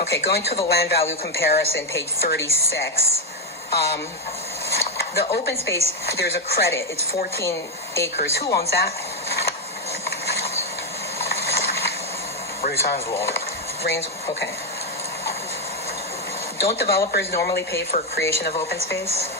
Okay, going to the land value comparison, page 36. The open space, there's a credit. It's 14 acres. Who owns that? Ray Hines will own it. Rains, okay. Don't developers normally pay for creation of open space?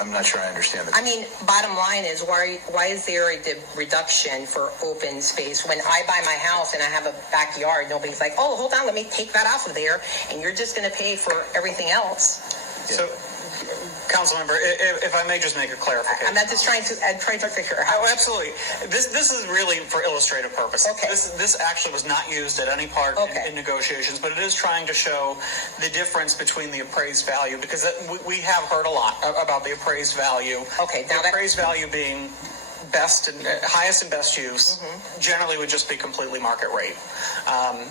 I'm not sure I understand that. I mean, bottom line is, why is there a reduction for open space? When I buy my house and I have a backyard, nobody's like, oh, hold on, let me take that off of there, and you're just going to pay for everything else. Yeah. So, Councilmember, if I may just make a clarification. I'm not just trying to figure out. Oh, absolutely. This is really for illustrative purposes. Okay. This actually was not used at any part in negotiations, but it is trying to show the difference between the appraised value, because we have heard a lot about the appraised value. Okay. Now the appraised value being highest and best use, generally would just be completely market rate.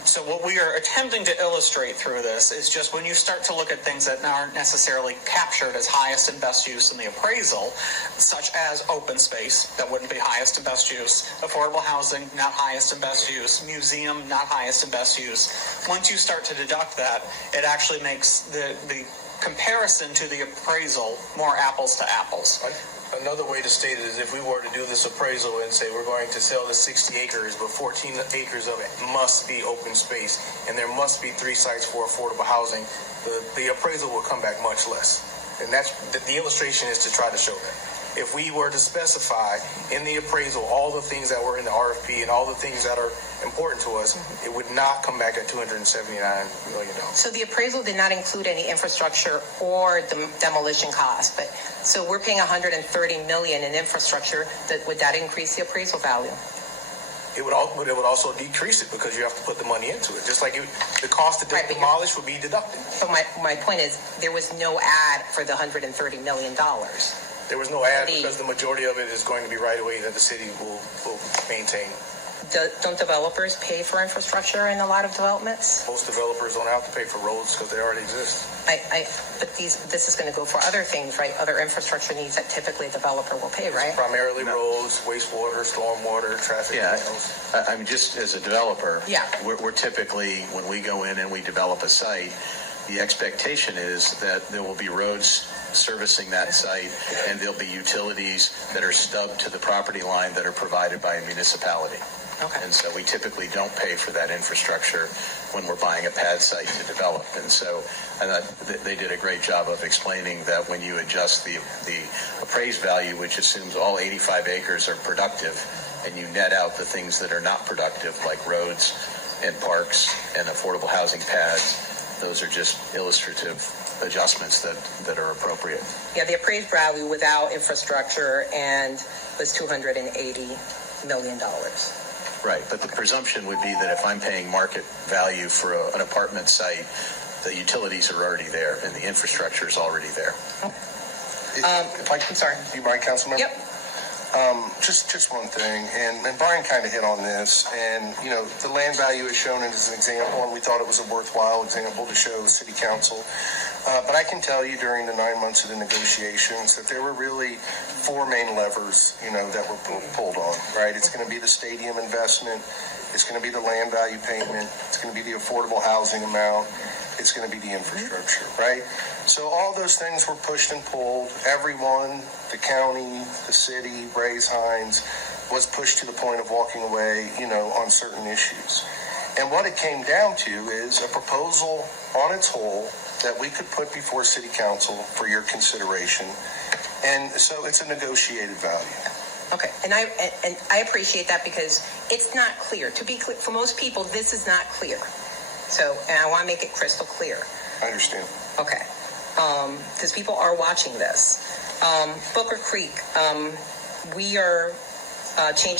So what we are attempting to illustrate through this is just when you start to look at things that aren't necessarily captured as highest and best use in the appraisal, such as open space, that wouldn't be highest and best use, affordable housing, not highest and best use, museum, not highest and best use. Once you start to deduct that, it actually makes the comparison to the appraisal more apples to apples. Another way to state it is if we were to do this appraisal and say we're going to sell the 60 acres, but 14 acres of it must be open space, and there must be 3 sites for affordable housing, the appraisal will come back much less. And that's the illustration is to try to show that. If we were to specify in the appraisal all the things that were in the RFP and all the things that are important to us, it would not come back at $279 million. So the appraisal did not include any infrastructure or demolition costs, but so we're paying $130 million in infrastructure. Would that increase the appraisal value? It would also decrease it because you have to put the money into it. Just like the cost to demolish would be deducted. So my point is there was no ad for the $130 million. There was no ad because the majority of it is going to be right away that the city will maintain. Don't developers pay for infrastructure in a lot of developments? Most developers don't have to pay for roads because they already exist. But this is going to go for other things, right? Other infrastructure needs that typically a developer will pay, right? Primarily roads, wastewater, stormwater, traffic. Yeah, I mean, just as a developer, we're typically, when we go in and we develop a site, the expectation is that there will be roads servicing that site, and there'll be utilities that are stubbed to the property line that are provided by a municipality. Okay. And so we typically don't pay for that infrastructure when we're buying a pad site to develop. And so they did a great job of explaining that when you adjust the appraised value, which assumes all 85 acres are productive, and you net out the things that are not productive, like roads and parks and affordable housing pads, those are just illustrative adjustments that are appropriate. Yeah, the appraised value without infrastructure and was $280 million. Right, but the presumption would be that if I'm paying market value for an apartment site, the utilities are already there and the infrastructure is already there. I'm sorry. You mind, Councilman? Yep. Just one thing, and Brian kind of hit on this, and the land value is shown as an example, and we thought it was a worthwhile example to show the city council. But I can tell you during the 9 months of the negotiations that there were really 4 main levers, that were pulled on, right? It's going to be the stadium investment, it's going to be the land value payment, it's going to be the affordable housing amount, it's going to be the infrastructure, right? So all those things were pushed and pulled. Everyone, the county, the city, Ray Hines, was pushed to the point of walking away, on certain issues. And what it came down to is a proposal on its whole that we could put before City Council for your consideration. And so it's a negotiated value. Okay, and I appreciate that because it's not clear. To be clear, for most people, this is not clear. So, and I want to make it crystal clear. I understand. Okay, because people are watching this. Booker Creek, we are changing